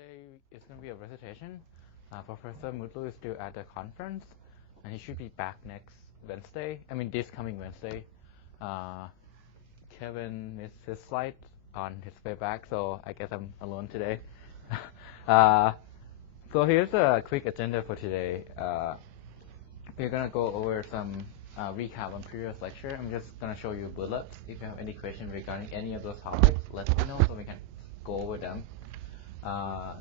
today is going to be a recitation. Professor Mutlu is still at the conference, and he should be back next Wednesday. I mean, this coming Wednesday. Kevin missed his flight on his way back, so I guess I'm alone today. So here's a quick agenda for today. We're going to go over some recap on previous lecture. I'm just going to show you bullets. If you have any questions regarding any of those topics, let me know so we can go over them.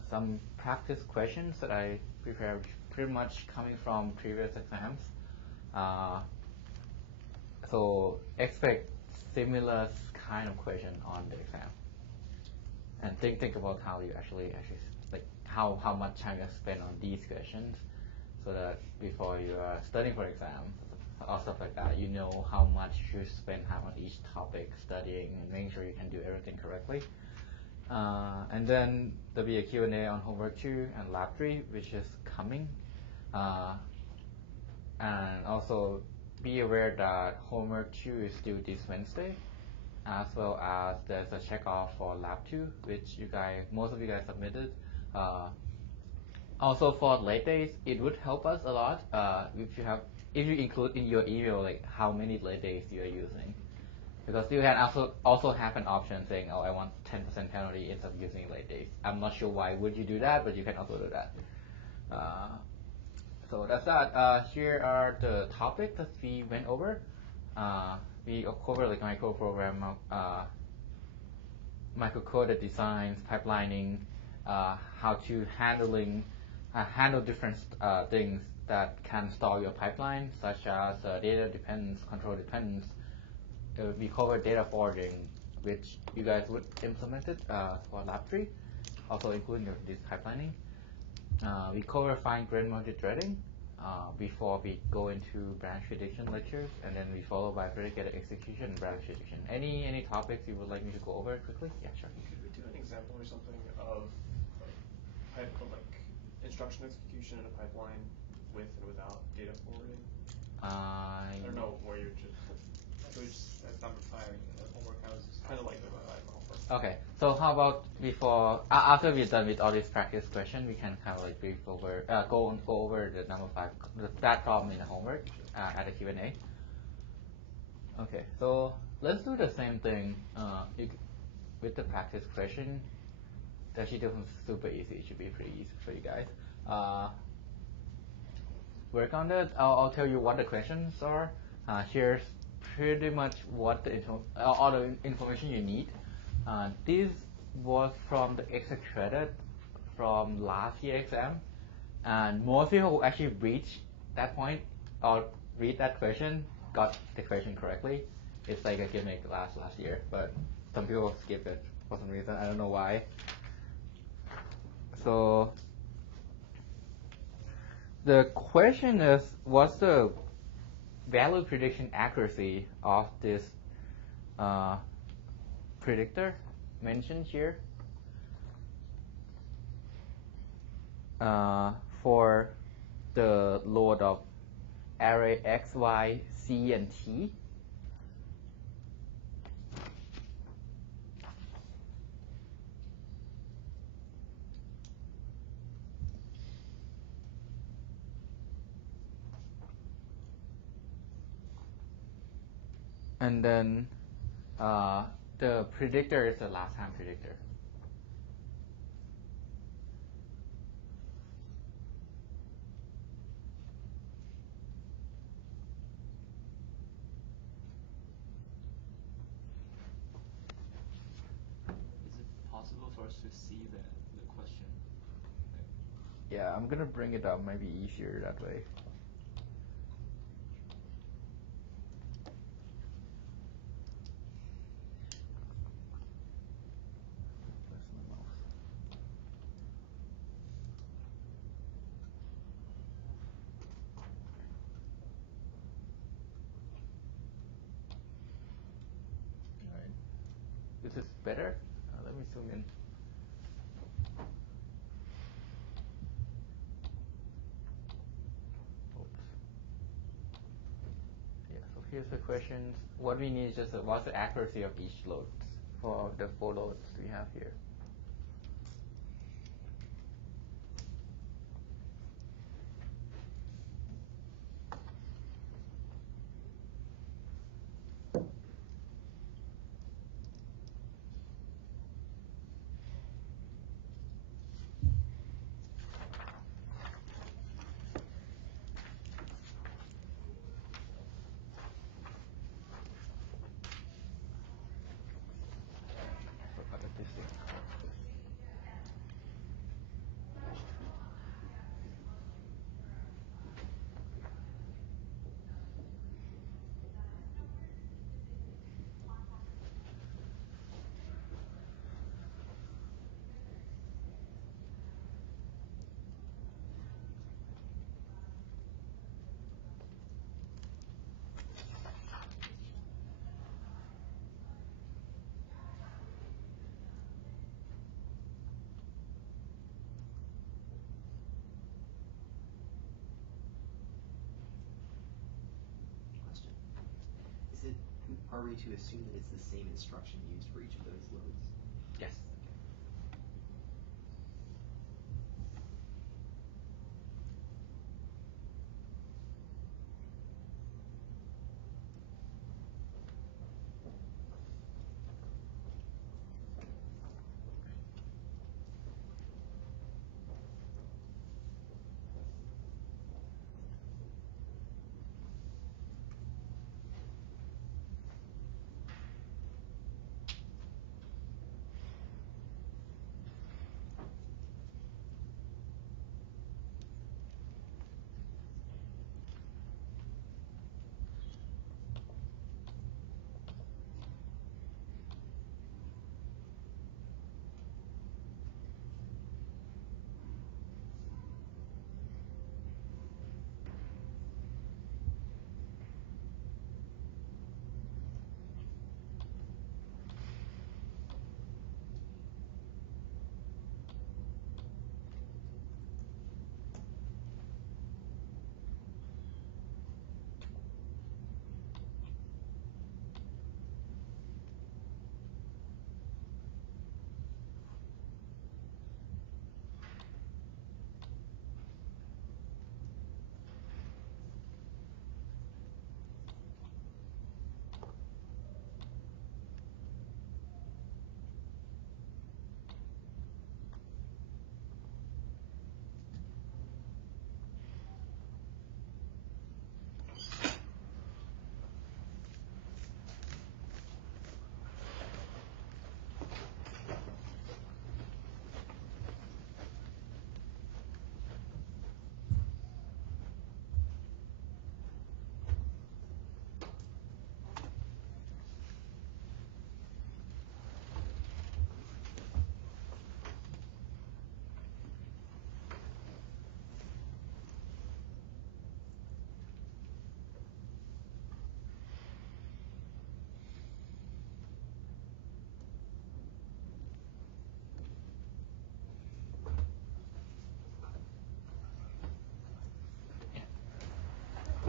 Some practice questions that I prepared pretty much coming from previous exams. So expect similar kind of question on the exam. And think about how you actually like how much time you spend on these questions, so that before you are studying for exam or stuff like that, you know how much you should spend time on each topic studying and making sure you can do everything correctly. And then there'll be a Q&A on homework 2 and lab 3, which is coming. And also be aware that homework 2 is due this Wednesday, as well as there's a check-off for lab 2, which most of you guys submitted. Also for late days, it would help us a lot if you include in your email like how many late days you are using. Because you can also have an option saying, oh, I want 10% penalty instead of using late days. I'm not sure why would you do that, but you can also do that. So that's that. Here are the topics that we went over. We covered like microprogram, microcoded designs, pipelining, how to handle different things that can stall your pipeline, such as data dependence, control dependence. We covered data forging, which you guys would implement it for lab 3, also including this pipelining. We cover fine-grained multi-threading before we go into branch prediction lectures, and then we follow by predicated execution and branch prediction. Any topics you would like me to go over quickly? Yeah, sure. Could we do an example or something of like instruction execution in a pipeline with and without data forwarding? I don't know where you're just. That's number 5. Homework house is kind of like the homework. Okay, so how about after we're done with all these practice questions, we can kind of like brief over, go over the number 5, that problem in the homework at the Q&A. Okay, so let's do the same thing with the practice question. That actually isn't super easy. It should be pretty easy for you guys. Work on that. I'll tell you what the questions are. Here's pretty much what all the information you need. This was from the extra credit from last year exam, and most people who actually reached that point or read that question got the question correctly. It's like a gimmick last year, but some people skip it for some reason. I don't know why. So the question is, what's the value prediction accuracy of this predictor mentioned here for the load of array X, Y, C, and T. And then the predictor is the last time predictor. Is it possible for us to see the question? Yeah, I'm going to bring it up. Might be easier that way. This is better. Let me zoom in. Oops. Yeah, so here's the questions. What we need is just what's the accuracy of each load for the 4 loads we have here. are we to assume that it's the same instruction used for each of those loads? Yes.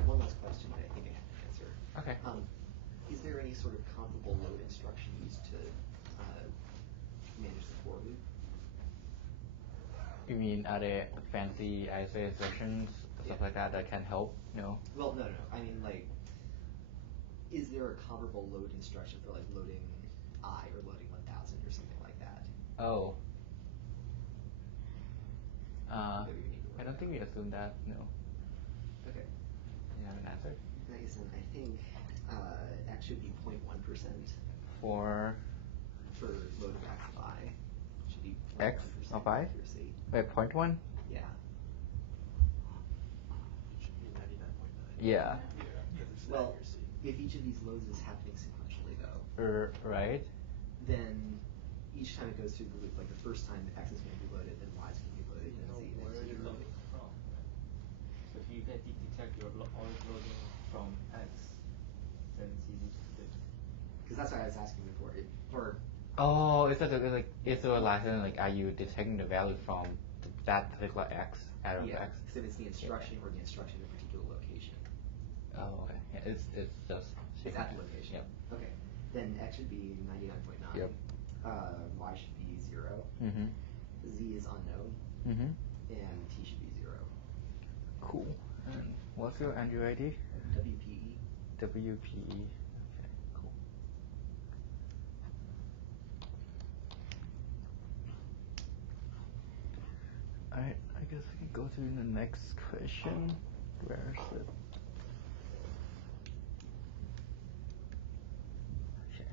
One last question that I think I have to answer. Okay. Is there any sort of comparable load instruction used to manage the for loop? You mean are there fancy ISA instructions, stuff like that can help? No. Well, no. I mean, like, is there a comparable load instruction for like loading I or loading 1000 or something like that? Oh. That we would need to I worry don't think we about? assume that. No. Okay. You have an answer? Nice, and I think X should be 0.1% For load of X of I. Should be 0.1% X of I? accuracy. Wait, 0.1? Yeah. It should be 99.9. Yeah. Because it's Well, accuracy. if each of these loads is happening sequentially, though, Right. then each time it goes through the loop, like the first time X is going to be loaded, then Y is going to be loaded, then Z, then Where T. you're loading from. So if you can detect your always loading from X, then it's easy to predict. Because that's what I was asking before. Oh, it's a license, like, are you detecting the value from that particular X out of yeah, X? so if it's the instruction or the instruction in a particular location. Oh, okay. Yeah, it's just It's at the location. Yep. Okay. Then X should be 99.9. Yep. Y should be 0. Mm-hmm. Z is unknown. Mm-hmm. And T should be 0. Cool. And what's your Android ID? WPE. WPE. Okay, cool. Alright, I guess we can go to the next question. Where is it? Okay.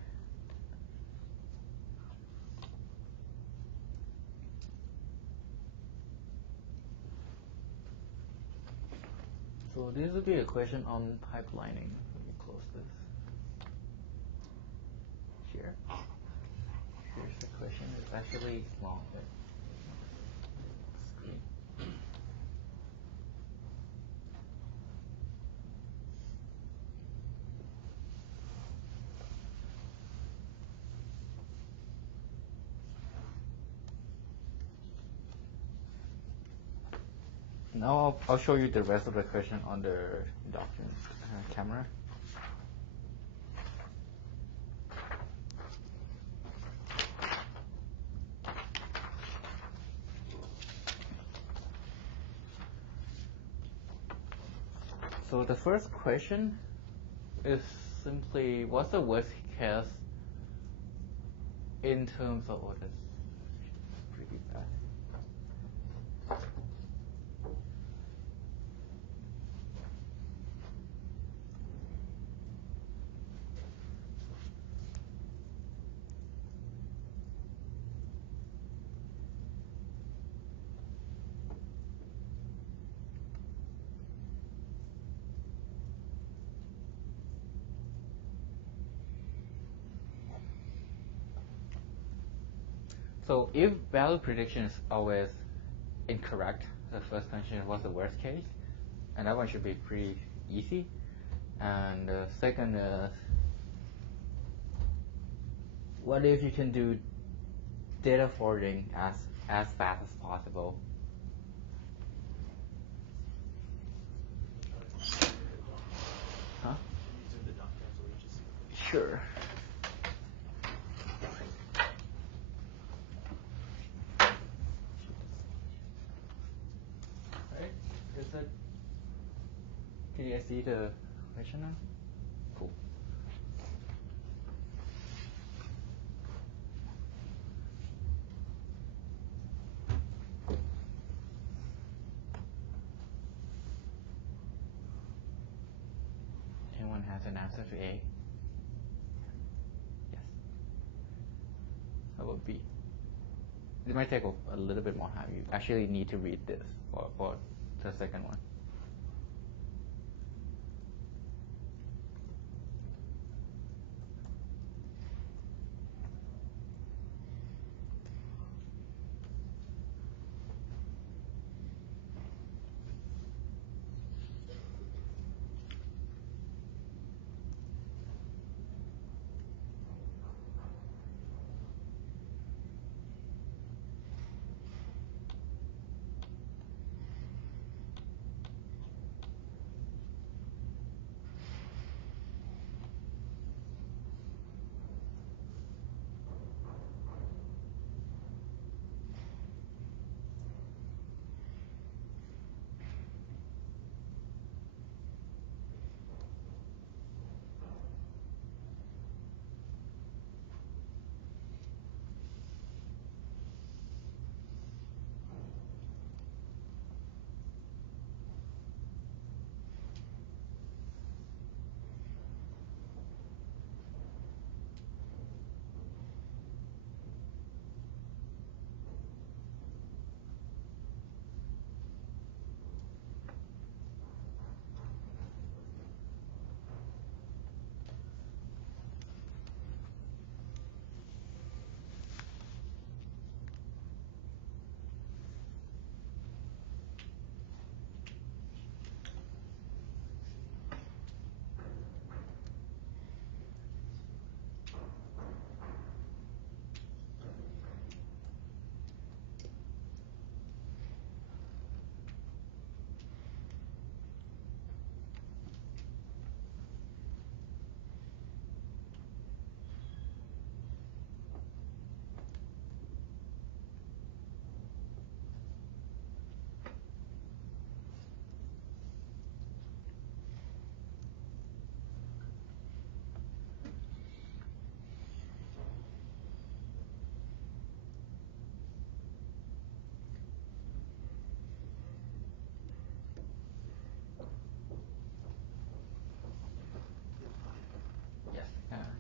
So this will be a question on pipelining. Let me close this. Here. Here's the question. It's actually long. Screen. Now I'll show you the rest of the question on the document camera. So the first question is simply, what's the worst case in terms of, oh, that's pretty bad. So if value prediction is always incorrect, the first question is what's the worst case? And that one should be pretty easy. And the second is, what if you can do data forwarding as fast as possible? Huh? Sure. Right? Is that? Can you guys see the question now? Cool. Anyone has an answer to A? Yes. How about B? It might take a little bit more time. You actually need to read this for the second one.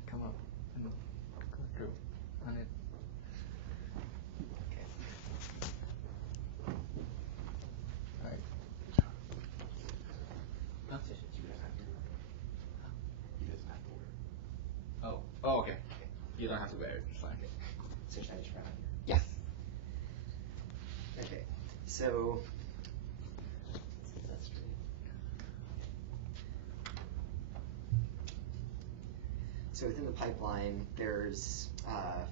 Come up and go through on it. Okay. All right. Oh, okay. You don't have to wear it. It's fine. So should I just try it? Yes. Okay. So that's straight. So within the pipeline, there's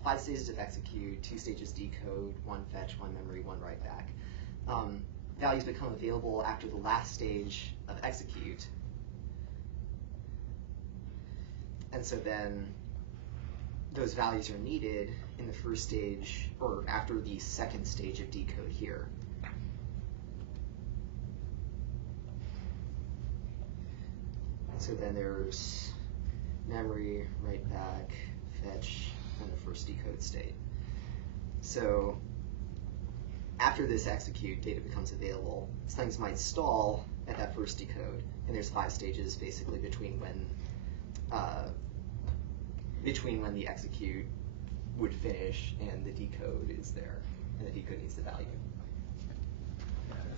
5 stages of execute, 2 stages decode, 1 fetch, 1 memory, 1 write back. Values become available after the last stage of execute. And so then those values are needed in the first stage or after the second stage of decode here. So then there's memory, write back, fetch, and the first decode state. So after this execute, data becomes available. Things might stall at that first decode, and there's 5 stages basically between when the execute would finish and the decode is there, and the decode needs the value.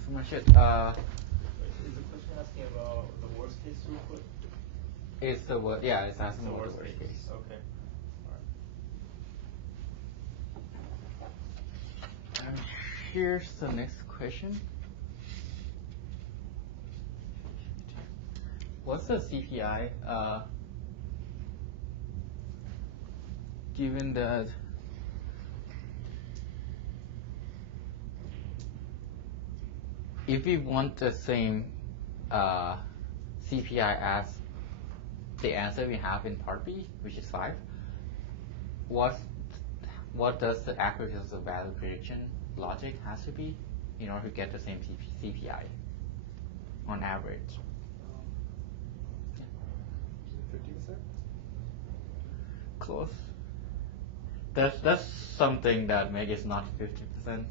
So much it. Is the question asking about the worst case throughput? It's the worst. Yeah, it's asking The about worst the worst case. case. Okay. And here's the next question. What's the CPI? Given that if we want the same CPI as the answer we have in part B, which is 5, what does the accuracy of the value prediction logic has to be in order to get the same CPI on average? 50%? Close. That's something that maybe is not 50%.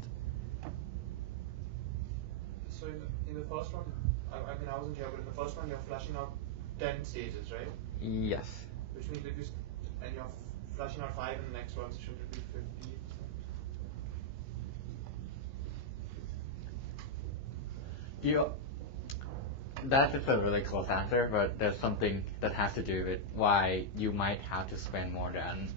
So in the first one, I mean I wasn't here, but in the first one you're flashing out 10 stages, right? Yes. Which means if you and you're flashing out 5 in the next one, so should it be 50%? That is a really close answer, but there's something that has to do with why you might have to spend more than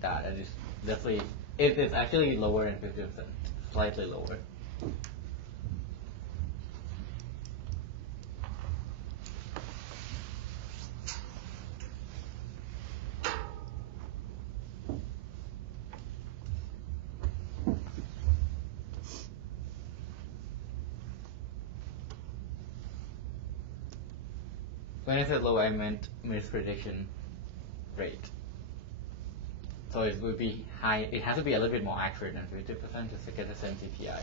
that. It is definitely, it is actually lower than 50%, slightly lower. When I said low, I meant misprediction rate. So it would be high. It has to be a little bit more accurate than 50% just to get the same CPI.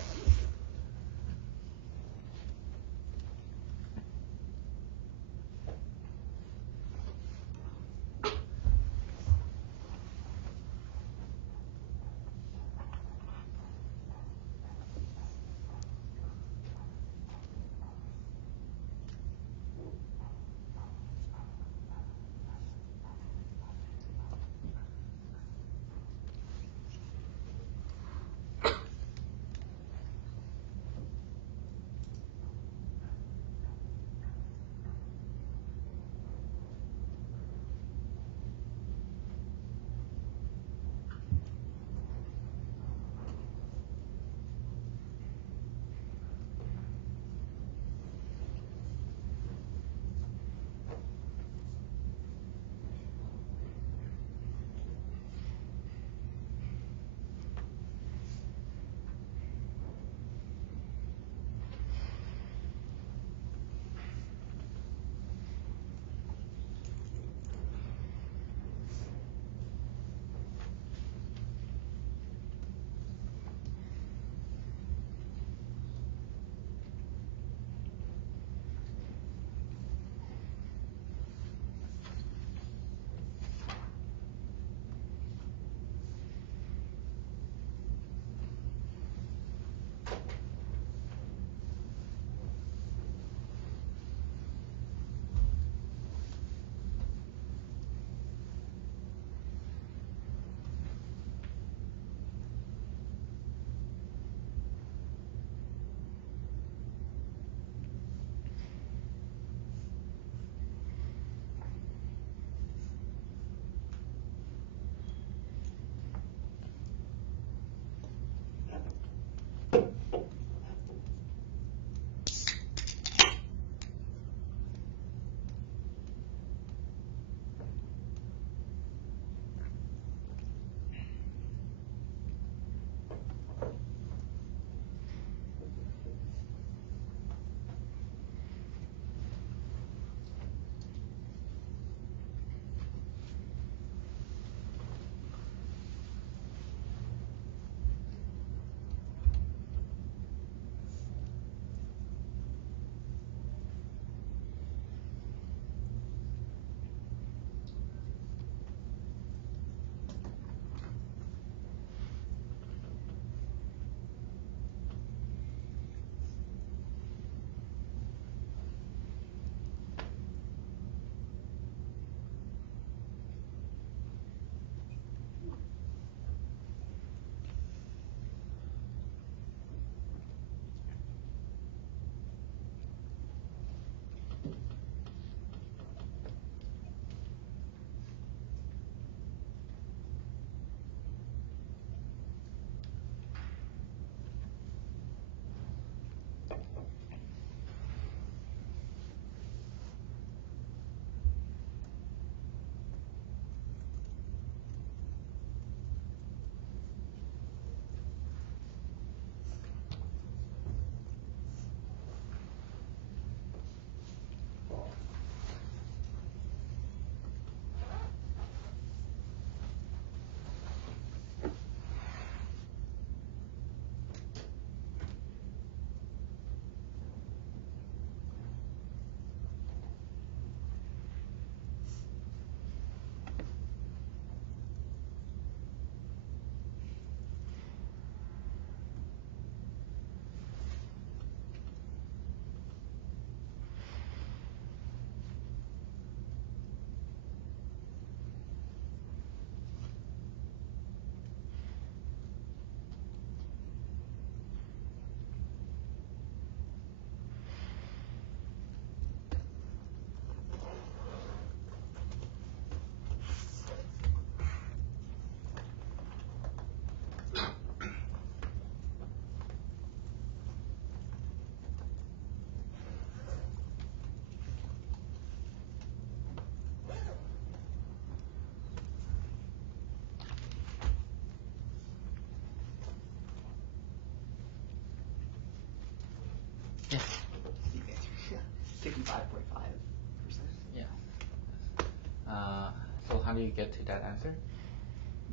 do you get to that answer?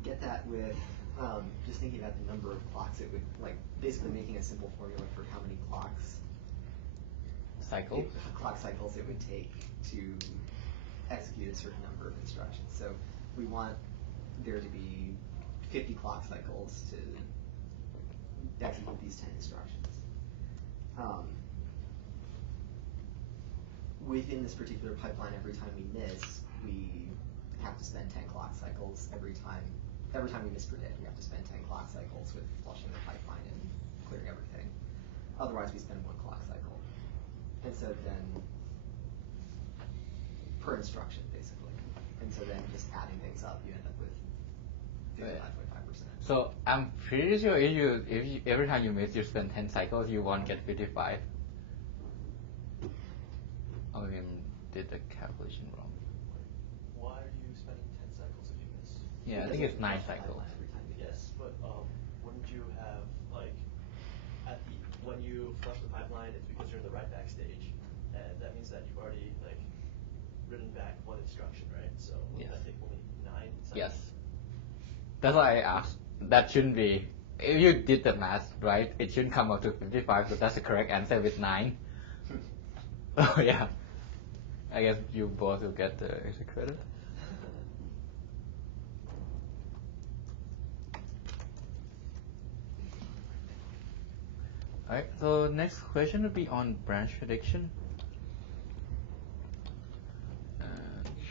Get that with just thinking about the number of clocks it would, like basically making a simple formula for how many clock cycles it would take to execute a certain number of instructions. So we want there to be 50 clock cycles to execute these 10 instructions. Within this particular pipeline, every time we miss, we have to spend 10 clock cycles every time we mispredict. We have to spend 10 clock cycles with flushing the pipeline and clearing everything. Otherwise, we spend 1 clock cycle. And so then, per instruction, basically. And so then just adding things up, you end up with 55.5%. So I'm pretty sure if you every time you miss, you spend 10 cycles, you won't get 55. I did the calculation wrong. Why are you spending 10 cycles if you miss? Yeah, I think it's 9 cycles. Yes, but wouldn't you have, like, when you flush the pipeline, it's because you're in the write back stage, and that means that you've already, like, written back 1 instruction, right? So wouldn't that take only 9 cycles? Yes. That's why I asked. That shouldn't be. If you did the math right, it shouldn't come up to 55, so that's the correct answer with 9. Oh, yeah. I guess you both will get the extra credit. Alright, so next question would be on branch prediction.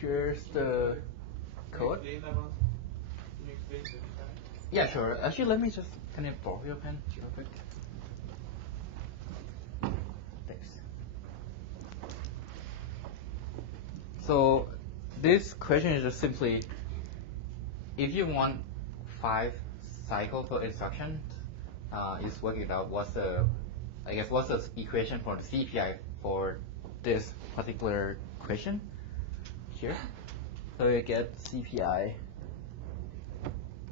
Here's the code. Can you explain the Yeah, sure. Actually, can I borrow your pen real quick? Thanks. So this question is just simply, if you want 5 cycles per instruction, is working out what's the equation for the CPI for this particular question here. So you get CPI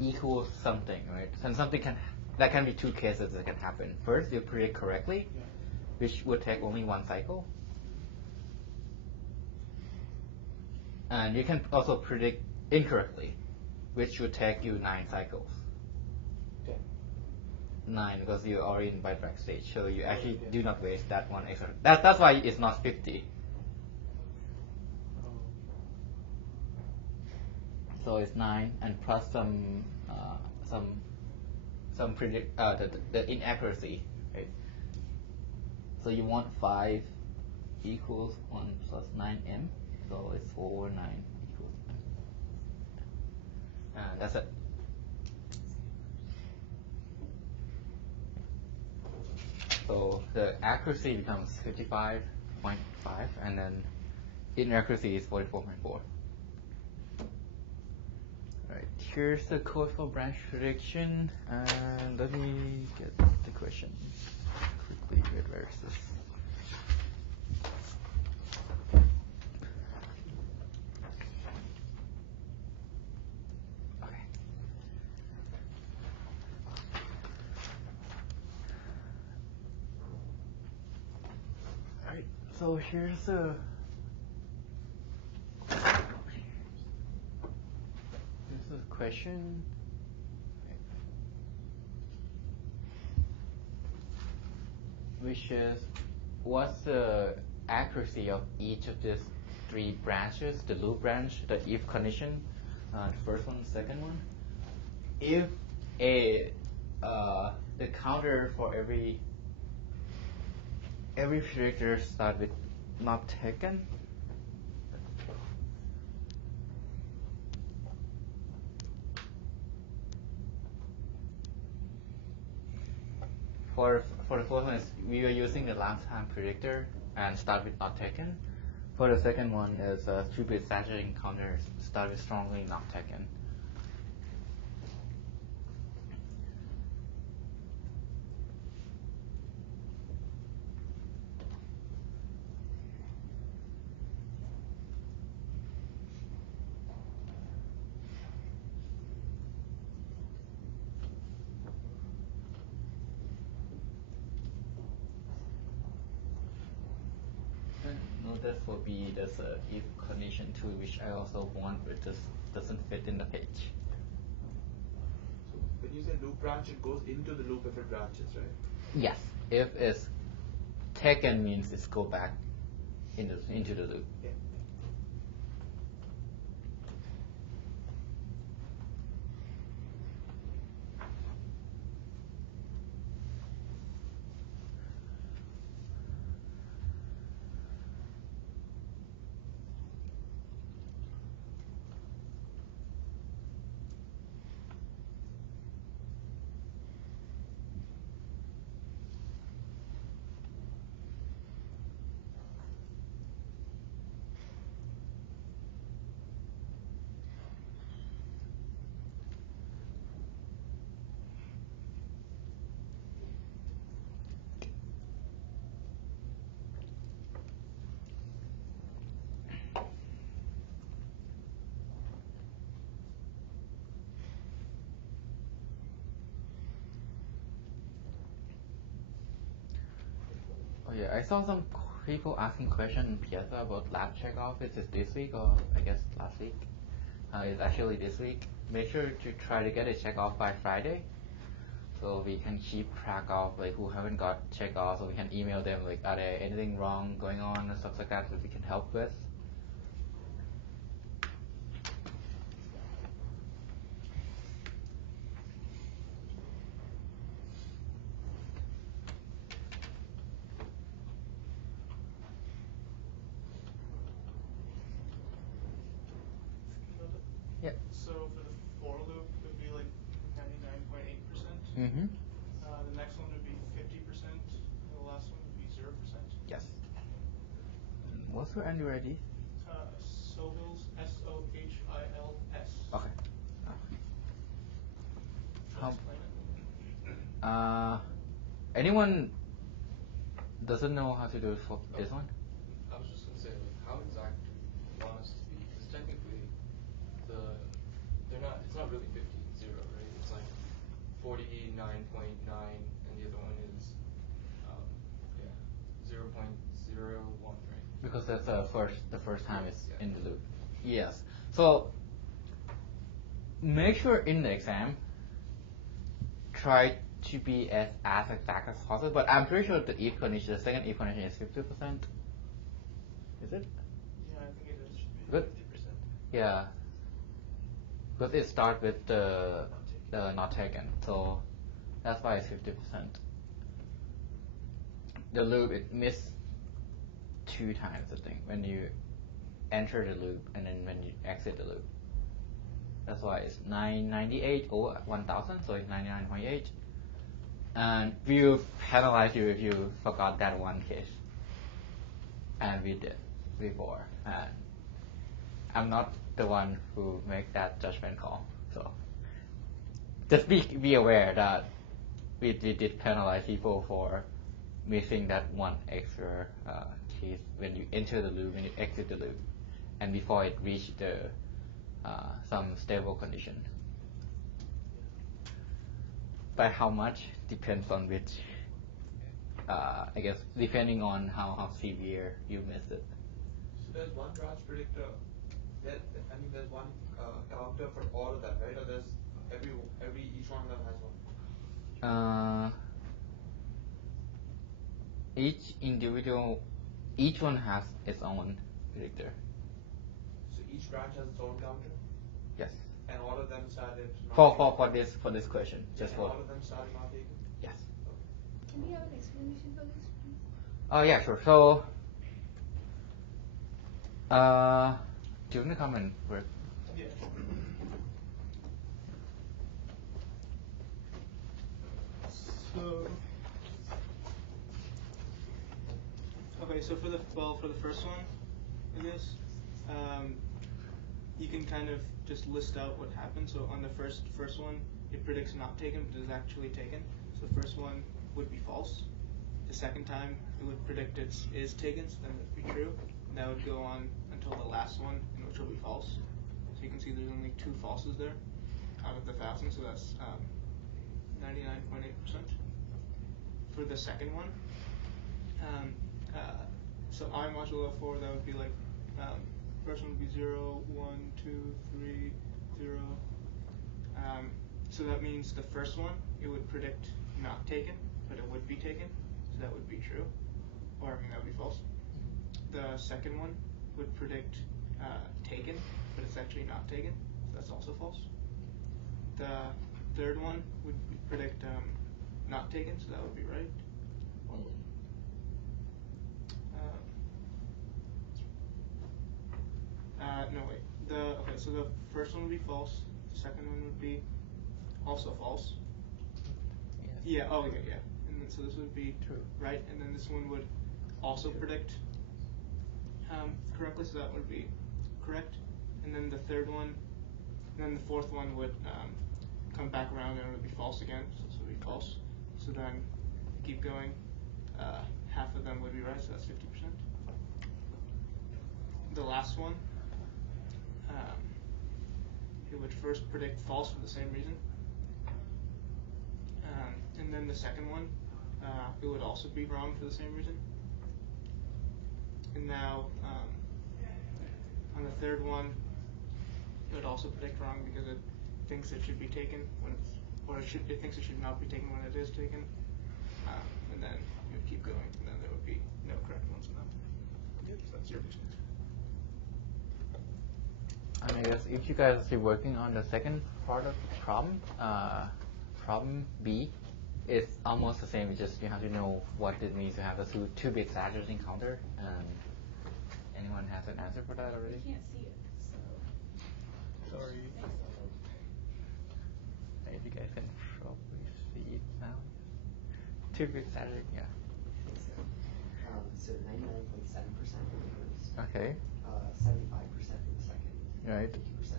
equals something, right? And that can be 2 cases that can happen. First, you predict correctly, which would take only 1 cycle. And you can also predict incorrectly, which would take you 9 cycles. 9 because you're already in byte back stage, so you actually do not waste that 1 extra. That's why it's not 50. So it's 9 and plus some predict the inaccuracy, right? So you want 5 equals 1 plus 9m, so it's 4, 9 equals m. And that's it. So the accuracy becomes 55.5, and then inaccuracy is 44.4. Right, here's the code for branch prediction, and let me get the question quickly. Where is this? Okay. All right, so here's the question. Which is, what's the accuracy of each of these 3 branches, the loop branch, the if condition, the first one, second one. If the counter for every predictor start with not taken, for the first one, we are using the last time predictor and start with not taken. For the second one is a 3-bit saturating counter, start with strongly not taken. No this will be this if condition too, which I also want, but just doesn't fit in the page. So when you say loop branch, it goes into the loop if it branches, right? Yes, if it's taken means it's go back into the loop. Yeah. Oh yeah, I saw some people asking question in Piazza about lab checkoff. Is it this week or I guess last week? It's actually this week. Make sure to try to get it checked off by Friday, so we can keep track of like who haven't got checked off, so we can email them like, are there anything wrong going on or stuff like that we can help with. Yep. So for the for loop, it would be like 99.8%. Mm-hmm. The next one would be 50%, and the last one would be 0%. Yes. What's your annual ID? Sohils, S-O-H-I-L-S. Okay. Should I explain it? Anyone doesn't know how to do it for this one? I was just gonna say, like, how exact do you want us to be? Because technically, it's not really 50 and 0, right? It's like 49.9, and the other one is 0.01, right? Because that's the first time it's in the loop. Yes. So make sure in the exam try to be as exact as possible. But I'm pretty sure the if condition, the second if condition is 50%. Is it? Yeah, I think it is. Should be Good. 50%. Yeah. Because it starts with the not taken, so that's why it's 50%. The loop, it missed 2 times, I think, when you enter the loop and then when you exit the loop. That's why it's 998 or 1000, so it's 99.8. And we'll penalize you if you forgot that one case. And we did before. And I'm not the one who make that judgment call. So just be aware that we did penalize people for missing that one extra case when you enter the loop, when you exit the loop, and before it reached the some stable condition. By how much depends on which, I guess, depending on how severe you missed it. So there's one branch predictor. There's one counter for all of them, right? Or there's each one of them has one. Each one has its own predictor. So each branch has its own counter, Yes. and all of them started. For this question, just for. All of them started not taken. Yes. Can we have an explanation for this, please? Oh yeah, sure. So, do you want to come and work? Yeah. So, okay, so for the first one, I guess, you can kind of just list out what happened. So on the first one, it predicts not taken, but is actually taken. So the first one would be false. The second time, it would predict it is taken, so then it would be true. And that would go on until the last one, in which will be false. So you can see there's only 2 falses there out of the 1,000, so that's 99.8%. For the second one, so I modulo 4, that would be like, first one would be 0, 1, 2, 3, 0. So that means the first one, it would predict not taken, but it would be taken, so that would be true, or I mean that would be false. The second one would predict taken, but it's actually not taken, so that's also false. The third one would predict not taken, so that would be right. No wait. Okay, so the first one would be false. The second one would be also false. Yeah. Oh, okay. Yeah. And then, so this would be true, right? And then this one would also predict correctly, so that would be correct. And then the third one, and then the fourth one would come back around and it would be false again. So this would be false. So then keep going. Half of them would be right, so that's 50%. The last one, it would first predict false for the same reason. And then the second one, it would also be wrong for the same reason. And now, on the third one, it would also predict wrong because it thinks it should be taken when it's, or it thinks it should not be taken when it is taken. And then it would keep going, and then there would be no correct ones in them. So that's your response. And I guess if you guys are still working on the second part of the problem, problem B, it's almost the same. It's just you have to know what it means to have the two-bit addressing counter. Anyone has an answer for that already? We can't see it, so. Sorry. If you guys can probably see it now. Two-bit addressing, yeah. So 99.7% for the first. Okay. 75% for the second. Right. 50%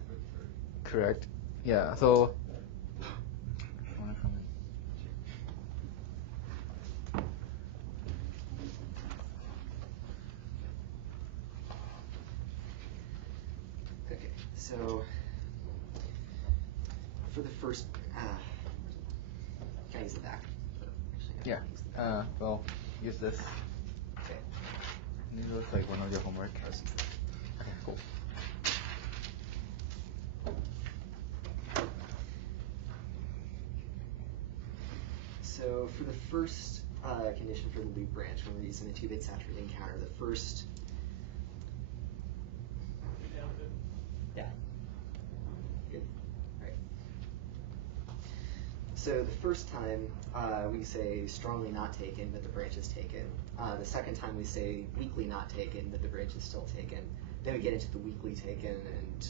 for the third. Correct. Yeah. So. Okay. So for the first, can I use the back? Yeah. Well, use this. Okay. This looks like one of your homework. Okay, cool. So for the first condition for the loop branch, when we're using a two-bit saturating counter, the first. Yeah. Good. All right. So the first time we say strongly not taken, but the branch is taken. The second time we say weakly not taken, but the branch is still taken. Then we get into the weakly taken and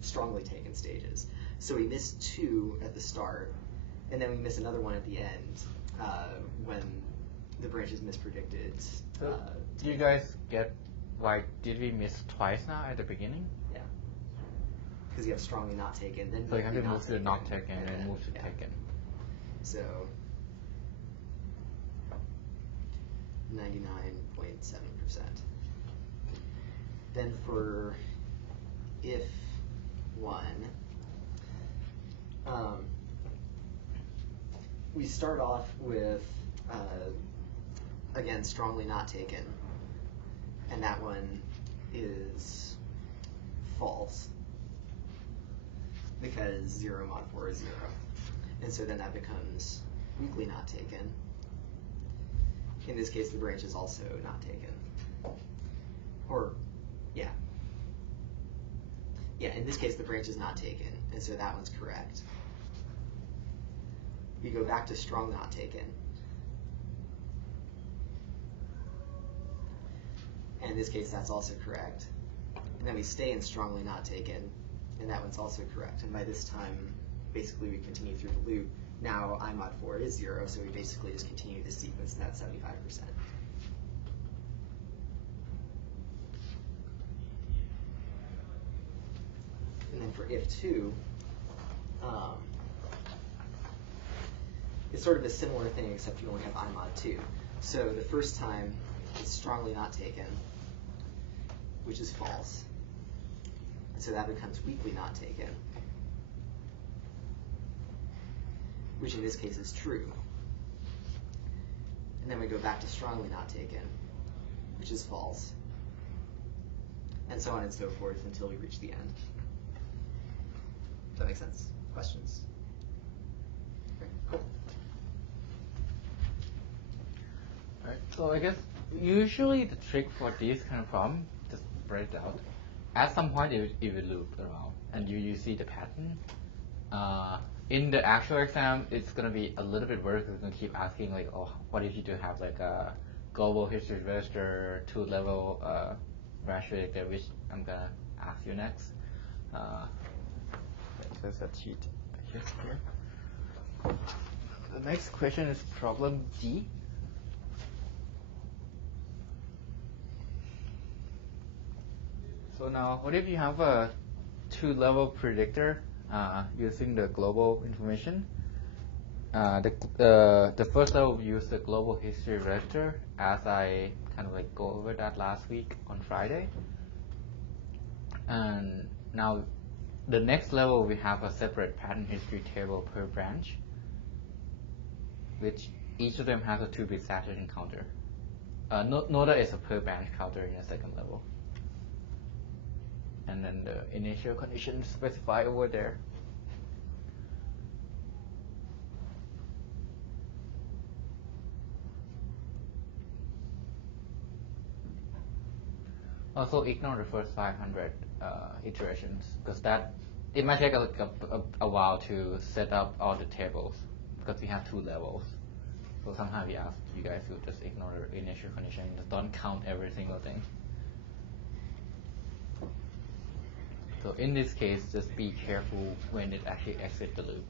strongly taken stages. So we miss 2 at the start, and then we miss another one at the end when the branch is mispredicted. Do you guys get why did we miss twice now at the beginning? Yeah. Because you have strongly not taken, then so you have to move to the not taken, taken and then move to taken. So 99.7%. Then for if 1, we start off with, again, strongly not taken, and that one is false, because 0 mod 4 is 0. And so then that becomes weakly not taken. In this case, the branch is also not taken. Or, yeah. Yeah, in this case, the branch is not taken, and so that one's correct. We go back to strong not taken. And in this case, that's also correct. And then we stay in strongly not taken, and that one's also correct. And by this time, basically we continue through the loop. Now I mod 4 is 0, so we basically just continue this sequence, and that's 75%. And then for if 2, it's sort of a similar thing, except you only have I mod 2. So the first time it's strongly not taken, which is false. And so that becomes weakly not taken, which in this case is true. And then we go back to strongly not taken. which is false. And so on and so forth until we reach the end. Does that make sense? Questions? Okay, cool. Alright, so I guess usually the trick for this kind of problem, just break it out. At some point it will loop around and you see the pattern. In the actual exam, it's going to be a little bit worse because it's going to keep asking like, oh, what if you do have like a global history register, 2-level branch predictor, which I'm going to ask you next. There's a cheat here. The next question is problem D. So now, what if you have a 2-level predictor using the global information? The first level we use the global history register, as I kind of like go over that last week on Friday. And now the next level we have a separate pattern history table per branch, which each of them has a 2-bit saturation counter. Note that it's a per branch counter in the second level. And then the initial conditions specified over there. Also ignore the first 500 iterations, because it might take a while to set up all the tables, because we have 2 levels. So sometimes we ask you guys to just ignore the initial condition, just don't count every single thing. So in this case, just be careful when it actually exits the loop.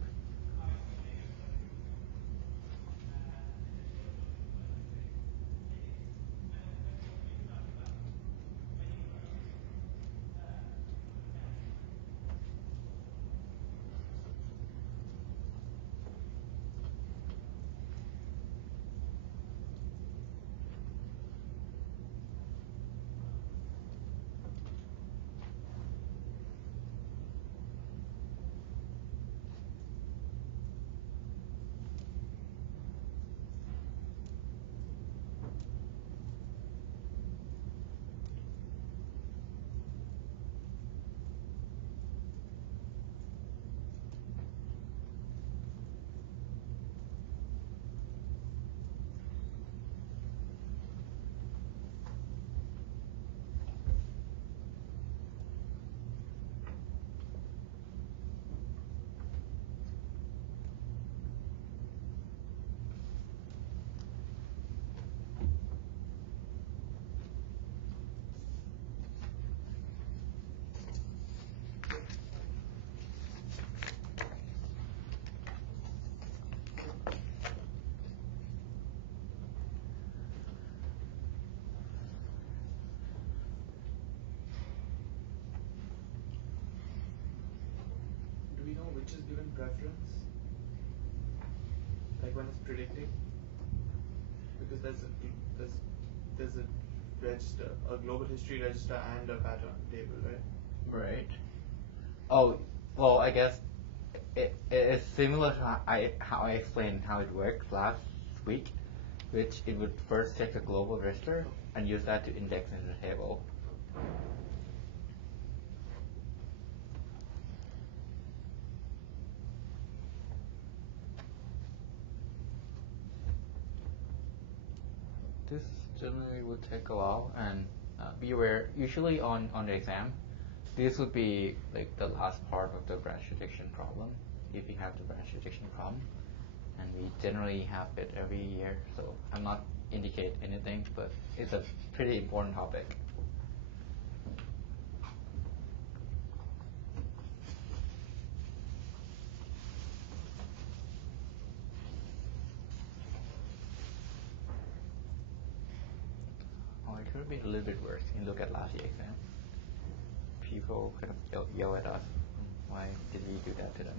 Do we know which is given preference? Like when it's predicting? Because there's a register, a global history register and a pattern table, right? Right. Oh, well, I guess it's similar to how I explained how it works last week, which it would first take a global register and use that to index in the table. This generally would take a while, and be aware, usually on the exam, this would be like the last part of the branch prediction problem, if you have the branch prediction problem. And we generally have it every year, so I'm not indicate anything, but it's a pretty important topic. Oh, it could have been a little bit worse. You can look at last year's exam. People kind of yell at us. Why did we do that to them?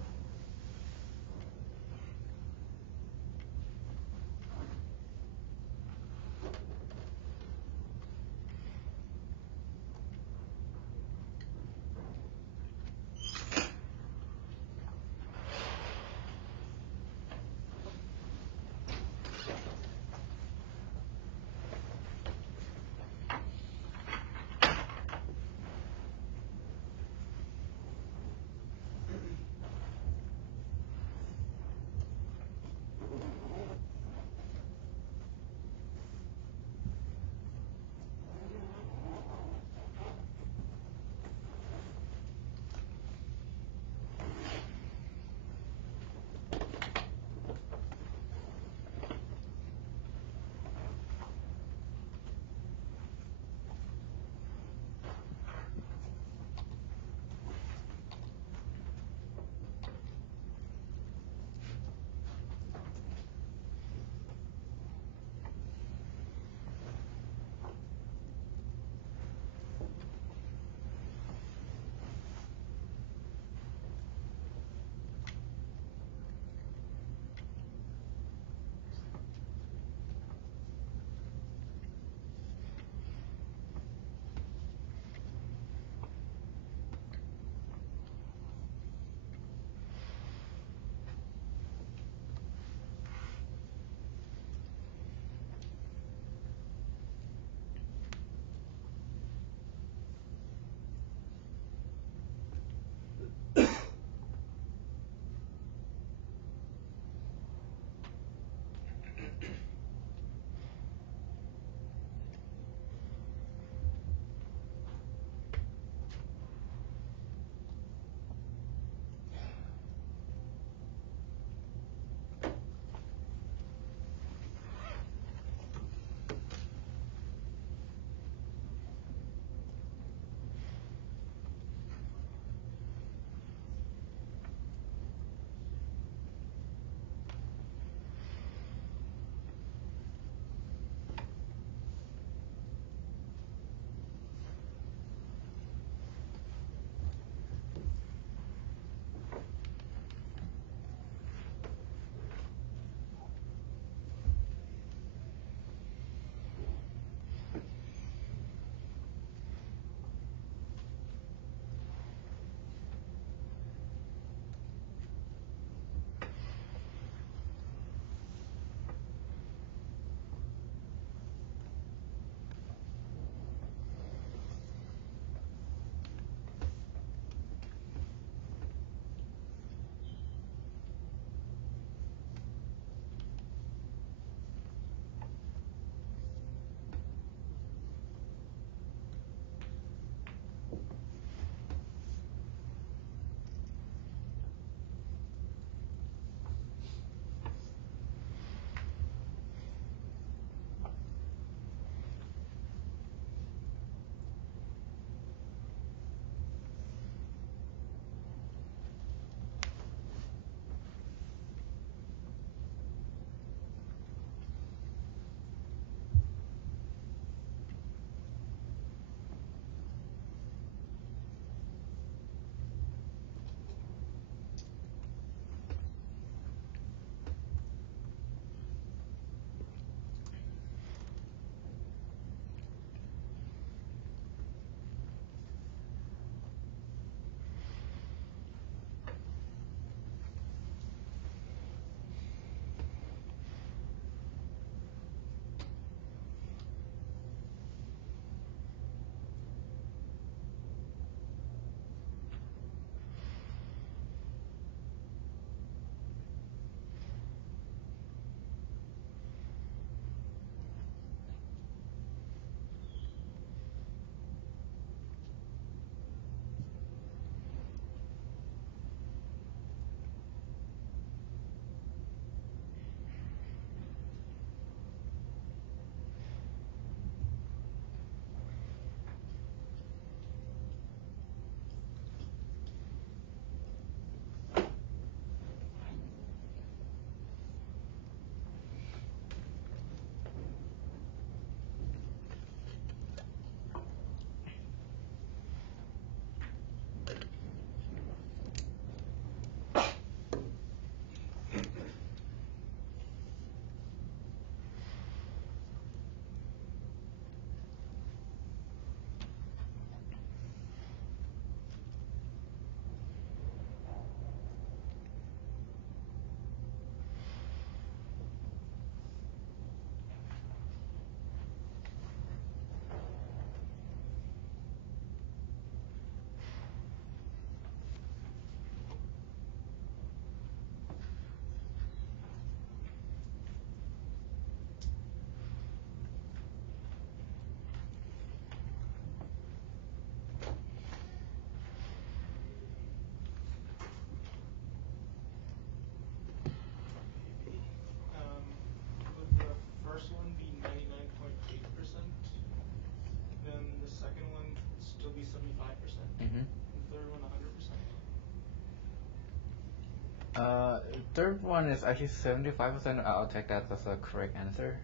Third one is actually 75%. I'll take that as a correct answer.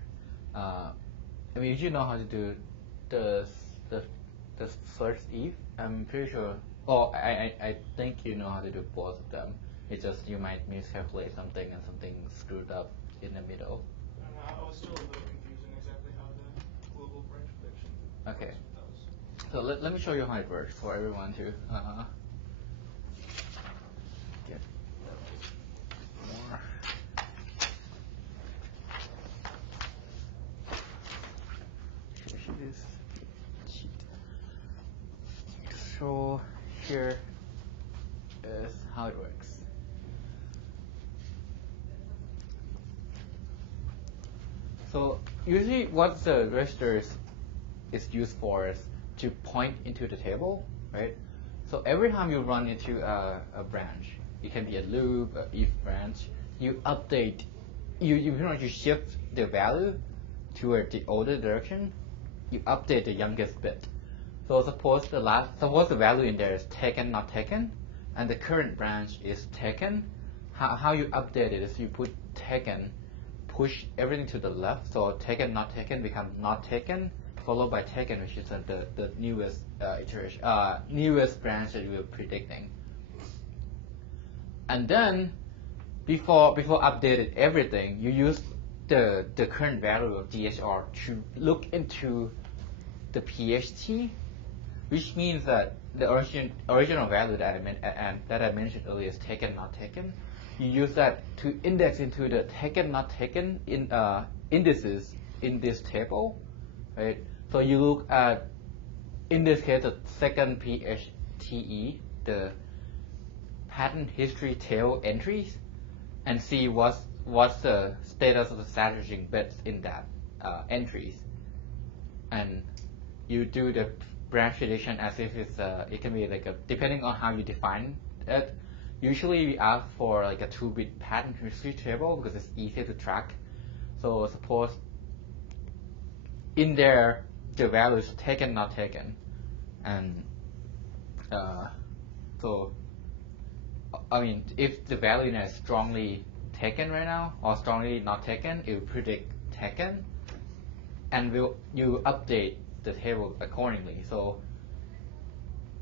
I mean, if you know how to do the the first if, I'm pretty sure. Oh, I think you know how to do both of them. It's just you might miscalculate something and something screwed up in the middle. I was still a little confused on exactly how the global branch prediction Okay. works. So let me show you how it works for everyone to get more. Here is cheat. So here is how it works. So usually what the register is used for is to point into the table, right? So every time you run into a branch, it can be a loop, a if branch, you update, you pretty much shift the value toward the older direction, you update the youngest bit. So suppose the value in there is taken, not taken, and the current branch is taken. How you update it is you put taken, push everything to the left, so taken, not taken becomes not taken, followed by taken, which is the newest iteration, newest branch that we were predicting. And then before updated everything, you use the current value of DHR to look into the PHT, which means that the original value that I mentioned earlier is taken, not taken. You use that to index into the taken, not taken indices in this table, right? So you look at, in this case, the second PHTE, the pattern history tail entries, and see what's the status of the saturdating bits in that entries, and you do the branch prediction as if it can be like depending on how you define it. Usually we ask for like a 2-bit pattern history table because it's easier to track. So suppose in there the value is taken, not taken, and so I mean if the value is strongly taken right now or strongly not taken, it will predict taken, and you update the table accordingly. So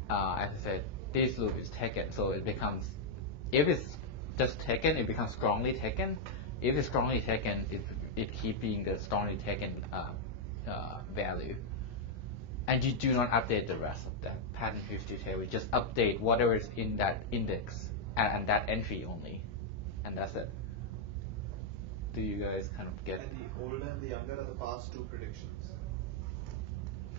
as I said, this loop is taken, so it becomes, if it's just taken, it becomes strongly taken. If it's strongly taken, it keeping the strongly taken value. And you do not update the rest of that pattern history table. You just update whatever is in that index and that entry only, and that's it. Do you guys kind of get? And the older and the younger are the past two predictions.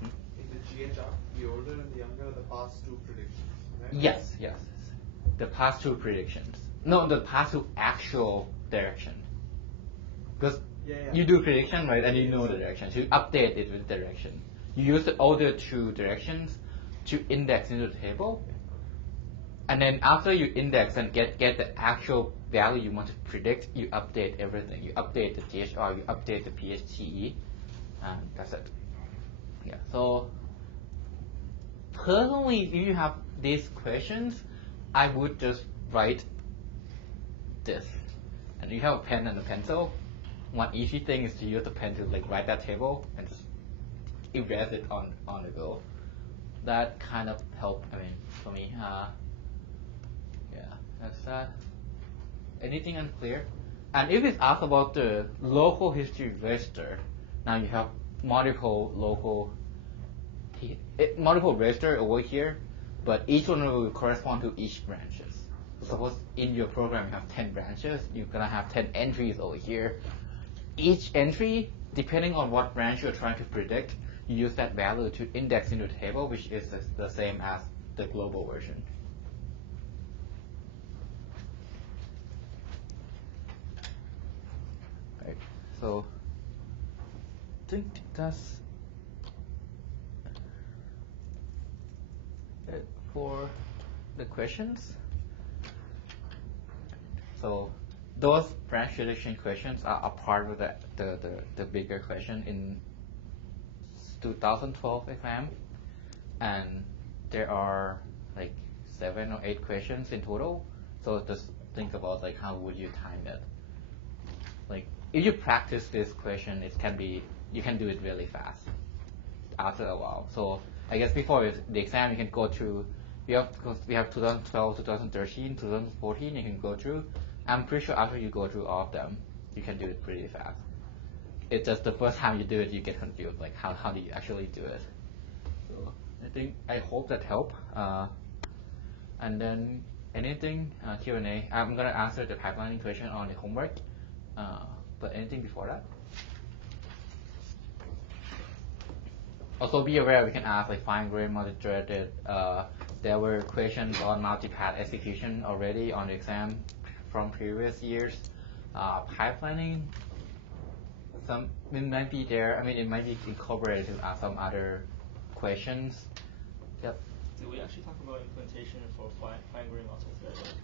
In the GHR, the older and the younger are the past two predictions, right? Yes. The past two predictions. No, the past two actual direction. Because you do prediction, right, and you know the direction. So you update it with direction. You use the older two directions to index into the table. And then after you index and get the actual value you want to predict, you update everything. You update the DHR, you update the PHTE, and that's it. Yeah. So personally, if you have these questions, I would just write this. And you have a pen and a pencil. One easy thing is to use the pen to like write that table and just erase it on the go. That kind of helped. I mean, for me. Yeah, that's that. Anything unclear? And if it's asked about the local history register, now you have multiple register over here, but each one will correspond to each branches. So suppose in your program you have 10 branches, you're gonna have 10 entries over here. Each entry, depending on what branch you're trying to predict, you use that value to index into the table, which is the same as the global version. Right. So I think that's it for the questions. So those branch prediction questions are a part of the bigger question in 2012 exam, and there are like 7 or 8 questions in total. So think about like how would you time it. Like if you practice this question, you can do it really fast after a while. So I guess before the exam, you can go through. We have 2012, 2013, 2014. You can go through. I'm pretty sure after you go through all of them, you can do it pretty fast. It's just the first time you do it, you get confused. Like how do you actually do it? So I hope that helped. And then anything Q&A. I'm gonna answer the pipelining question on the homework. But anything before that? Also be aware we can ask like fine-grained, multi-threaded. There were questions on multi-path execution already on the exam from previous years. Pipelining, it might be there. I mean, it might be incorporated to some other questions. Yep. Did we actually talk about implementation for fine-grained multi-threaded?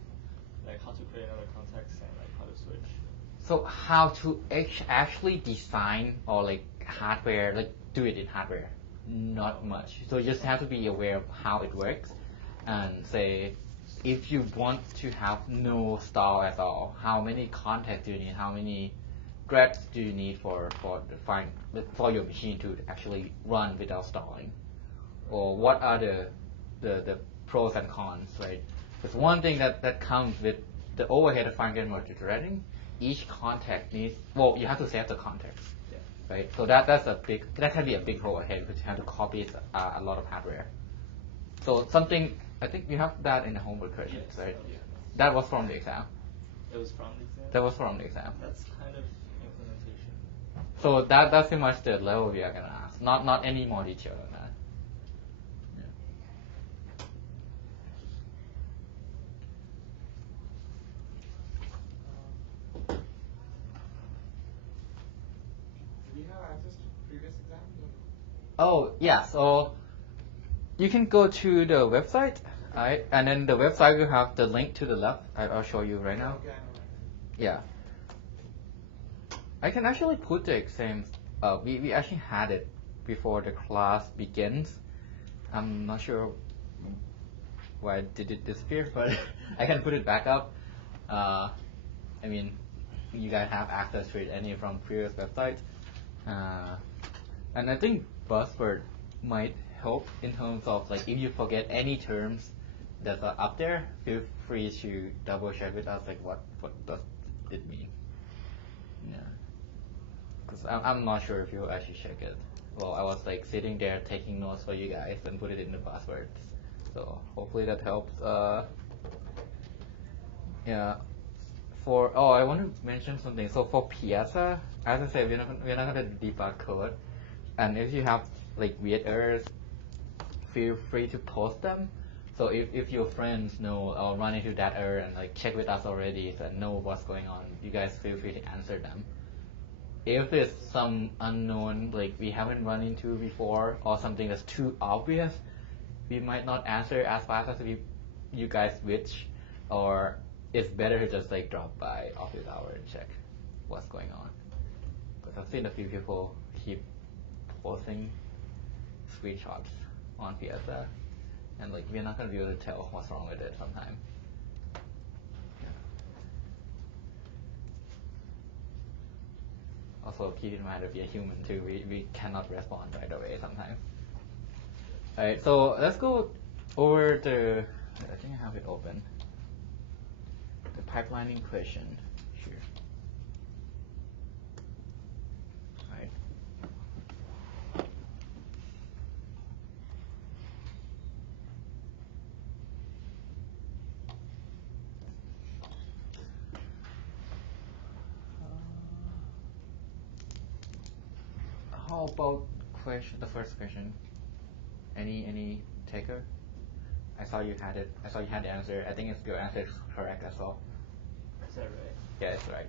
Like how to create another context and like how to switch? So how to actually design or like hardware, like do it in hardware? Not much. So you just have to be aware of how it works and say if you want to have no stall at all, how many contacts do you need? How many threads do you need for your machine to actually run without stalling? Or what are the pros and cons, right? Because one thing that comes with the overhead of fine-grained multi-threading, each contact needs, you have to save the context, right? So that can be a big overhead because you have to copy a lot of hardware. So something, I think you have that in the homework questions, right? Yes. That was from the exam. It was from the exam? That was from the exam. That's kind of implementation. So that's pretty much the level we are gonna ask. Not any more detail than that. Do we have access to previous exams? Oh yeah, so you can go to the website, right? And then the website will have the link to the left. I'll show you right now. Okay, I know. Yeah. I can actually put the exams. We actually had it before the class begins. I'm not sure why did it disappear, but I can put it back up. I mean, you guys have access to it any from previous websites. And I think buzzword might help in terms of like if you forget any terms that are up there, feel free to double check with us like what does it mean. Yeah. Because I'm not sure if you'll actually check it. Well, I was like sitting there taking notes for you guys and put it in the buzzwords. So hopefully that helps. Yeah. I want to mention something. So for Piazza, as I said, we're not gonna debug code. And if you have like weird errors, feel free to post them. So if your friends know or run into that error and like check with us already and know what's going on, you guys feel free to answer them. If it's some unknown like we haven't run into before or something that's too obvious, we might not answer as fast as you guys wish, or it's better to just like drop by office hour and check what's going on. Because I've seen a few people keep posting screenshots on Piazza, and like we're not gonna be able to tell what's wrong with it sometimes. Also keep in mind that we are human too. We cannot respond right away sometimes. Alright, so let's go over the, I think I have it open. The pipelining question here. Alright. How about the first question? Any taker? I saw you had it. I saw you had the answer. I think your answer is correct as well. Is that right? Yeah, it's right.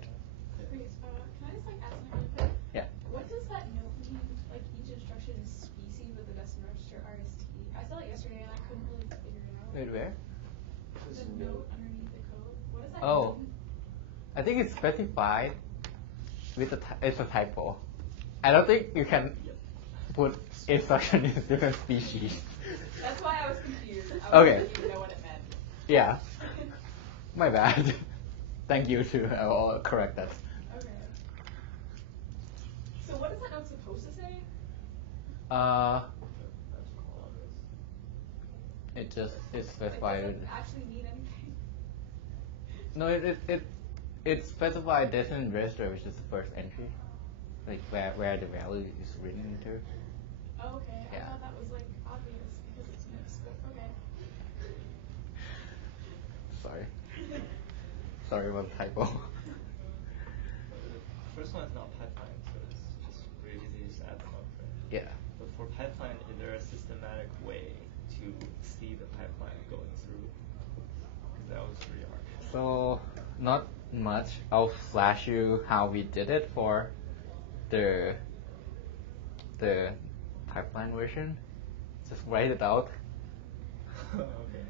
Okay, can I just like ask something real quick? Yeah. What does that note mean? Like each instruction is species with the destination register RST. I saw it yesterday and I couldn't really figure it out. Wait, where? The note underneath the code. What does that Oh, mean? I think it's specified with it's a typo. I don't think you can put instruction in different species. That's why I was confused. I Okay. didn't even know what it meant. Yeah. My bad. Thank you to I'll correct that. Okay. So what is that note supposed to say? It just is It specified. doesn't actually mean anything. No, it specified destination register, which is the first entry, like where the value is written into. Oh, okay. Yeah. I thought that was like obvious because it's mixed, but okay. Sorry. Sorry about the typo. The first one is not pipeline, so it's just really easy to just add them up, right? Yeah. But for pipeline, is there a systematic way to see the pipeline going through? Because that was pretty hard. So not much. I'll flash you how we did it for the pipeline version. Just write it out. Okay.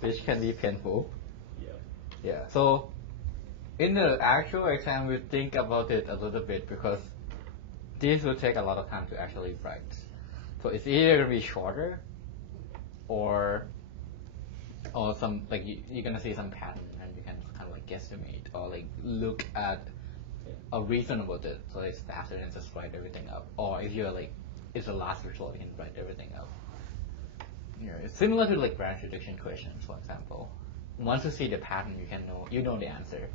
Which can be painful. Yep. Yeah. So in the actual exam, we think about it a little bit because this will take a lot of time to actually write. So it's either gonna be shorter, or some like you're gonna see some pattern and you can kind of like guesstimate or like look at a reasonable bit. So it's faster than just write everything up. Or if you're like it's the last result, you can write everything up. You know, it's similar to like branch prediction questions, for example. Once you see the pattern, you know the answer.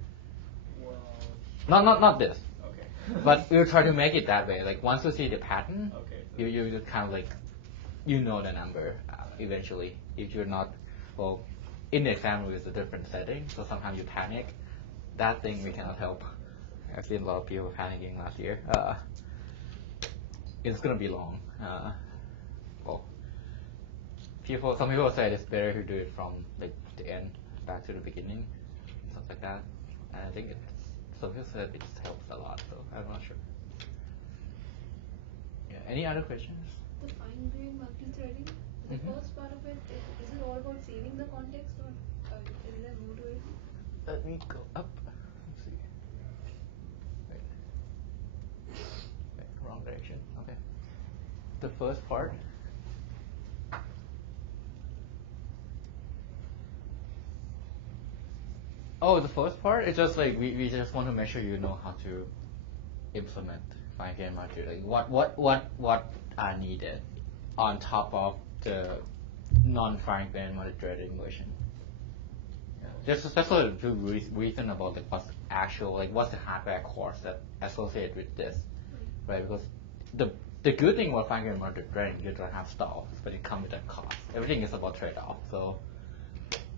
Well. Not this. Okay. But we'll try to make it that way. Like once you see the pattern, okay, so you just kind of like you know the number eventually. If you're not, well, in the exam it's a different setting, so sometimes you panic. That thing we cannot help. I've seen a lot of people panicking last year. It's gonna be long. Well, some people say it's better to do it from like the end back to the beginning, stuff like that. And I think some people said it just helps a lot. So I'm not sure. Yeah. Any other questions? The fine-grained multi-threading, the first part of it, is it all about saving the context or is there more to it? Let me go up. Let's see. Wait, wrong direction. Okay. The first part. Oh, the first part is just like we just want to make sure you know how to implement fine-grained multi. Like what are needed on top of the non-fine-grained multi-threading version. Just especially to reason about like what's actual, like what's the hardware cost that associated with this, right? Because the good thing about fine-grained multi-threading, you don't have stalls, but it comes with a cost. Everything is about trade-off. So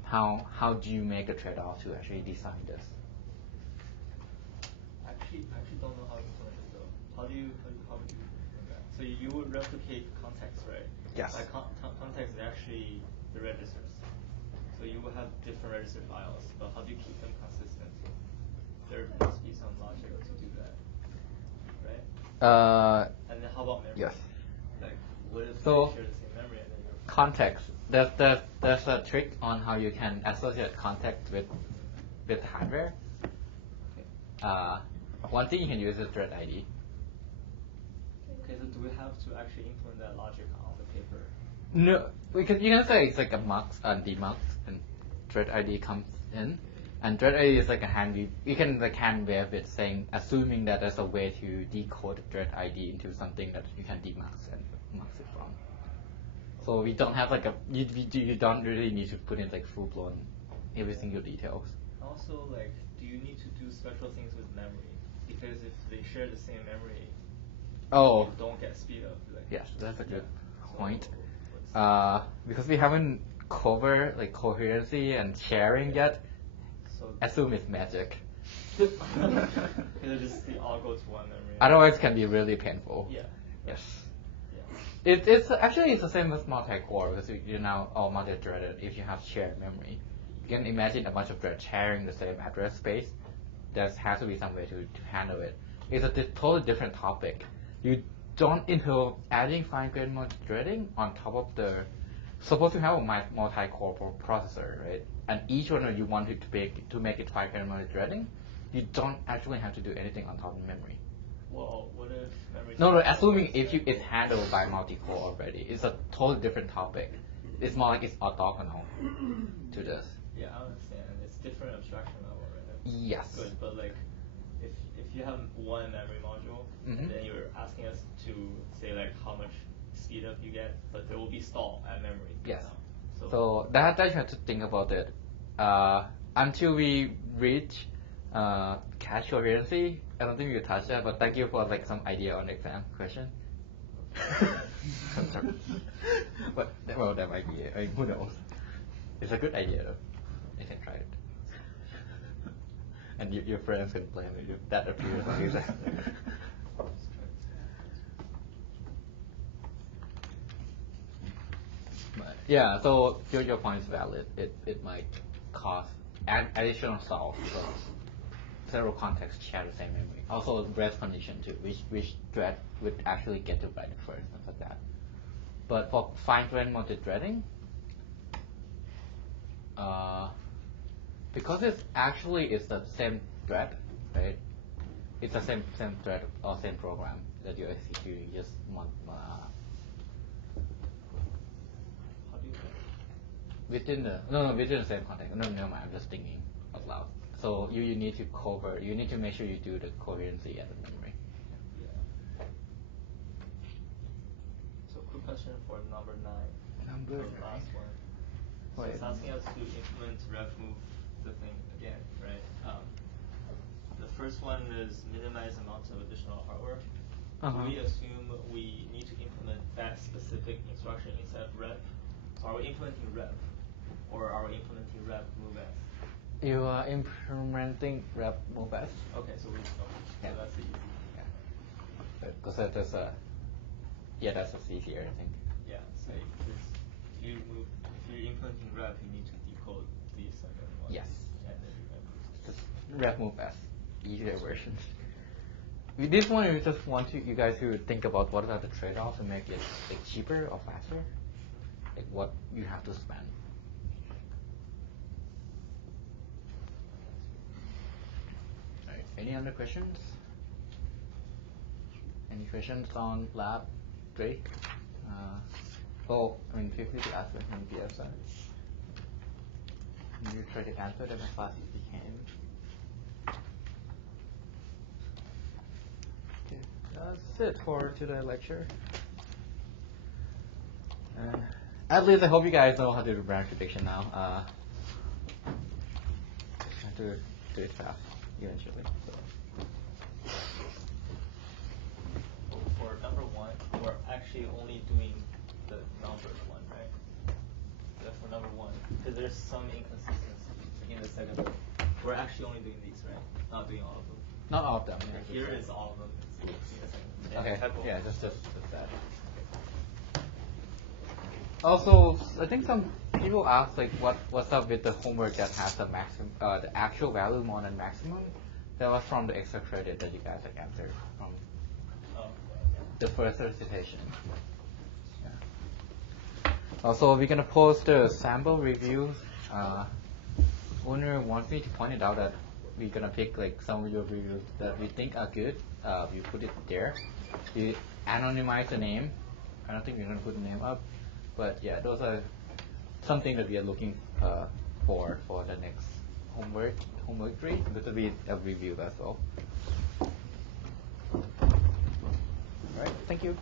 how do you make a trade-off to actually design this? I actually don't know how to implement it though. How would you implement that? So you would replicate context, right? Yes. By context is actually the registers. So you will have different register files, but how do you keep them consistent? There must be some logic to do that, right? And then how about memory? Yes. Like, what if so you share the same memory and then you're context. There's a trick on how you can associate context with hardware. One thing you can use is thread ID. Okay, so do we have to actually implement that logic on the paper? No, because you can say it's like a mux and demux, and thread ID comes in, and thread ID is like a handy. You can like hand wave it, saying assuming that there's a way to decode thread ID into something that you can demux and mux it from. So we don't have like you don't really need to put in like full blown every single details. Also, like, do you need to do special things with memory? Because if they share the same memory, you don't get speed up. Like, yes, that's a good point. Because we haven't covered like coherency and sharing yet, so assume it's magic. It'll just all go to one memory. Otherwise, it can be really painful. Yeah. Yes. Yeah. It's actually the same as multi-core because you're now all multi-threaded. If you have shared memory, you can imagine a bunch of threads sharing the same address space. There has to be some way to handle it. It's a totally different topic. You don't involve adding fine-grained multi-threading on top of the supposed to have a multi-core processor, right? And each one you want it to make it fine-grained multi-threading, you don't actually have to do anything on top of memory. Well, what if memory? No, assuming if it's handled by multi-core already, it's a totally different topic. It's more like it's orthogonal to this. Yeah, I understand. It's different abstraction level, right? Yes. Good, but like, if you have one memory module, and then you're asking us to say like how much speed up you get, but there will be stall at memory. Yes. So that you have to think about it. Until we reach cache coherency, I don't think we will touch that. But thank you for like some idea on the exam question. But well, that might be it. I mean, who knows? It's a good idea though. You can try it. And your friends can blame it if that appears on the exam. But yeah, so your point is valid. It might cause additional stalls because several contexts share the same memory. Also, rest condition too, which thread would actually get to write it first, stuff like that. But for fine-grained multi-threading, because it's the same thread, right? It's the same thread or same program that you execute. You just how do you within the same context. No, never mind. I'm just thinking out loud. So you need to cover. You need to make sure you do the coherency at the memory. Yeah. So quick question for number 9. Number the last one. So it's asking us to implement ref move the thing again, right? The first one is minimize amount of additional hardware. Do we assume we need to implement that specific instruction instead of rep? So are we implementing rep, or are we implementing rep move s? You are implementing rep move s. Okay, so so that's the easy. Because that's easier, I think. Yeah, so if you're implementing rep, you need to decode the second one. Yes. And then you just rep move s, easier version. With this one, we just want you guys to think about what are the trade-offs to make it like cheaper or faster, like what you have to spend. All right. Any other questions? Any questions on lab 3? Feel free to ask them on the other side. You try to answer them as fast as you can. Okay, that's it for today's lecture. At least I hope you guys know how to do branch prediction now. Have to do it fast eventually. So. For number 1, we're actually only doing the numbered one, right? That's for number 1, because there's some inconsistency in the second one. We're actually only doing these, right? Not doing all of them. Not all of them. Yeah, Here is all of them. Okay. Yeah, just that. Also, I think some people ask like, what's up with the homework that has the maximum, the actual value more than maximum? That was from the extra credit that you guys like answered from the first recitation. Yeah. Also, we're gonna post a sample review. Onur wants me to point it out that we're gonna pick like some of your reviews that we think are good. We put it there. We anonymize the name. I don't think we're gonna put the name up, but yeah, those are something that we are looking for the next homework 3. This will be a review as well. All right, thank you.